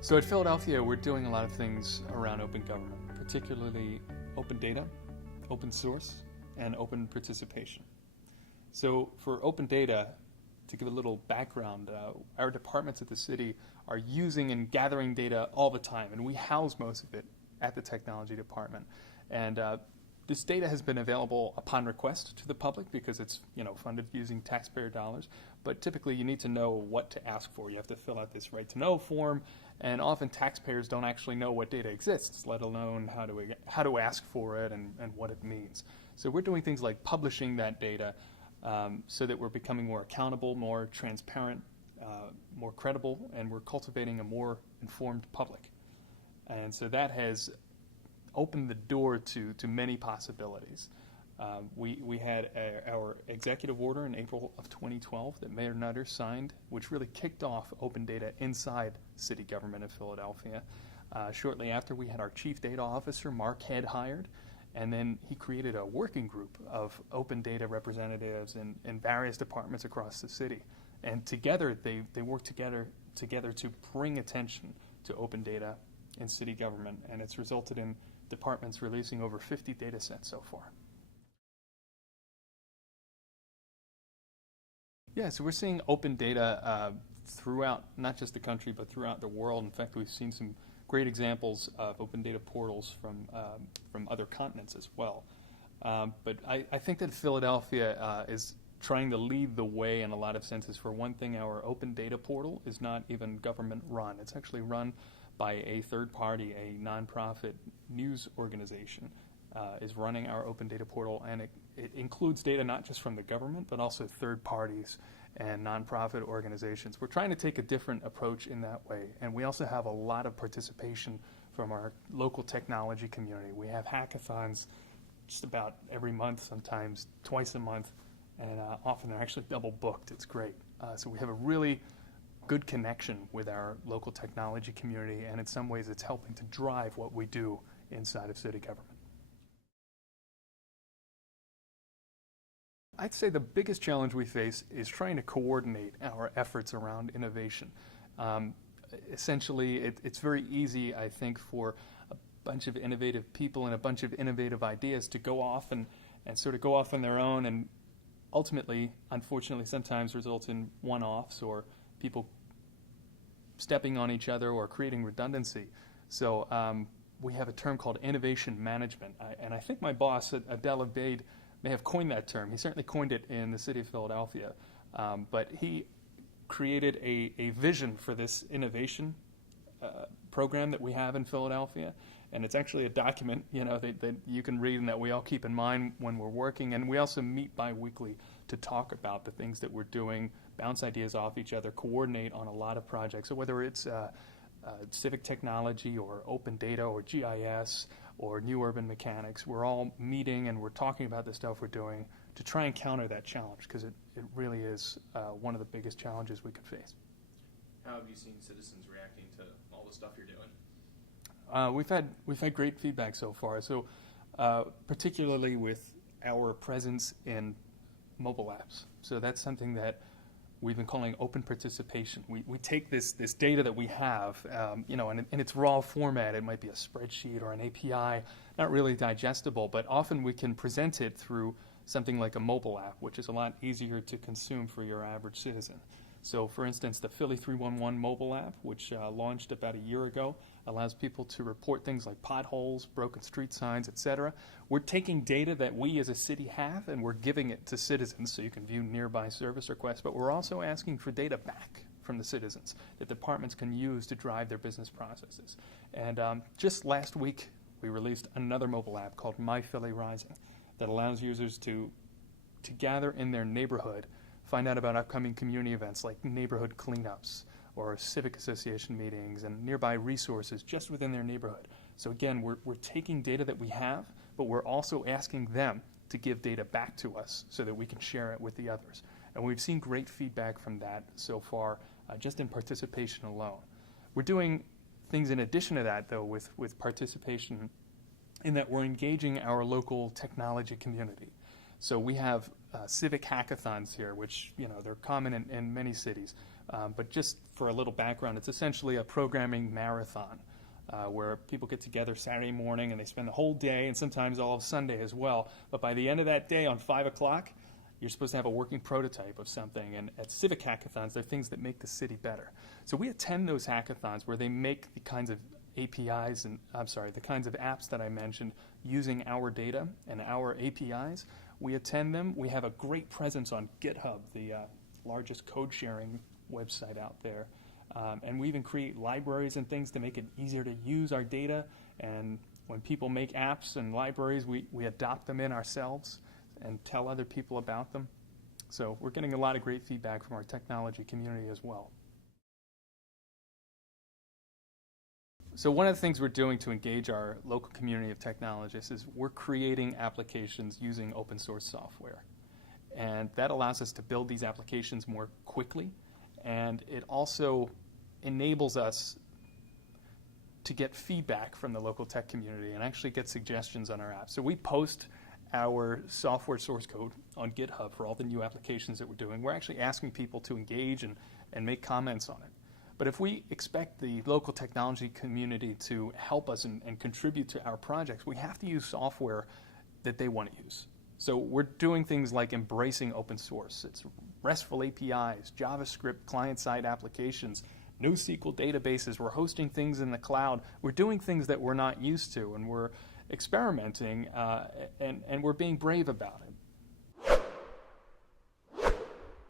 So at Philadelphia, we're doing a lot of things around open government, particularly open data, open source, and open participation. So for open data, to give a little background, our departments at the city are using and gathering data all the time, and we house most of it at the technology department. And this data has been available upon request to the public because it's funded using taxpayer dollars. But typically, you need to know what to ask for. You have to fill out this right to know form, and often taxpayers don't actually know what data exists, let alone how to ask for it and what it means. So we're doing things like publishing that data so that we're becoming more accountable, more transparent, more credible, and we're cultivating a more informed public. And so that has opened the door to many possibilities. We had our executive order in April of 2012 that Mayor Nutter signed, which really kicked off open data inside city government of Philadelphia. Shortly after, we had our chief data officer, Mark Head, hired, and then he created a working group of open data representatives in various departments across the city. And together, they work together to bring attention to open data in city government, and it's resulted in departments releasing over 50 data sets so far. Yeah, so we're seeing open data throughout not just the country, but throughout the world. In fact, we've seen some great examples of open data portals from other continents as well. But I think that Philadelphia is trying to lead the way in a lot of senses. For one thing, our open data portal is not even government run. It's actually run by a third party, a nonprofit news organization is running our open data portal, and it includes data not just from the government, but also third parties and nonprofit organizations. We're trying to take a different approach in that way, and we also have a lot of participation from our local technology community. We have hackathons just about every month, sometimes twice a month, and often they're actually double booked. It's great. So we have a really good connection with our local technology community, and in some ways it's helping to drive what we do inside of city government. I'd say the biggest challenge we face is trying to coordinate our efforts around innovation. Essentially, it's very easy, I think, for a bunch of innovative people and a bunch of innovative ideas to go off and sort of go off on their own, and ultimately, unfortunately, sometimes result in one-offs or people stepping on each other or creating redundancy. So we have a term called innovation management, and I think my boss, Adele Abade, may have coined that term. He certainly coined it in the city of Philadelphia, but he created a vision for this innovation program that we have in Philadelphia, and it's actually a document that you can read and that we all keep in mind when we're working, and we also meet bi-weekly to talk about the things that we're doing, bounce ideas off each other, coordinate on a lot of projects. So whether it's civic technology or open data or GIS or new urban mechanics, we're all meeting and we're talking about the stuff we're doing to try and counter that challenge, because it really is one of the biggest challenges we could face. How have you seen citizens reacting to all the stuff you're doing? We've had great feedback so far. So particularly with our presence in mobile apps. So that's something that we've been calling open participation. We take this data that we have, in its raw format. It might be a spreadsheet or an API, not really digestible, but often we can present it through something like a mobile app, which is a lot easier to consume for your average citizen. So, for instance, the Philly 311 mobile app, which launched about a year ago, allows people to report things like potholes, broken street signs, etc. We're taking data that we as a city have, and we're giving it to citizens so you can view nearby service requests, but we're also asking for data back from the citizens that departments can use to drive their business processes. And just last week, we released another mobile app called My Philly Rising that allows users to gather in their neighborhood, find out about upcoming community events like neighborhood cleanups or civic association meetings and nearby resources just within their neighborhood. So again, we're taking data that we have, but we're also asking them to give data back to us so that we can share it with the others. And we've seen great feedback from that so far, just in participation alone. We're doing things in addition to that, though, with participation, in that we're engaging our local technology community. So we have Civic hackathons here, which they're common in many cities. But just for a little background, it's essentially a programming marathon where people get together Saturday morning and they spend the whole day and sometimes all of Sunday as well. But by the end of that day on 5 o'clock, you're supposed to have a working prototype of something. And at Civic hackathons, they're things that make the city better. So we attend those hackathons where they make the kinds of APIs the kinds of apps that I mentioned using our data and our APIs. We attend them. We have a great presence on GitHub, the largest code sharing website out there. And we even create libraries and things to make it easier to use our data. And when people make apps and libraries, we adopt them in ourselves and tell other people about them. So we're getting a lot of great feedback from our technology community as well. So one of the things we're doing to engage our local community of technologists is we're creating applications using open source software. And that allows us to build these applications more quickly. And it also enables us to get feedback from the local tech community and actually get suggestions on our apps. So we post our software source code on GitHub for all the new applications that we're doing. We're actually asking people to engage and make comments on it. But if we expect the local technology community to help us and contribute to our projects, we have to use software that they want to use. So we're doing things like embracing open source. It's RESTful APIs, JavaScript client-side applications, NoSQL databases. We're hosting things in the cloud. We're doing things that we're not used to, and we're experimenting, and we're being brave about it.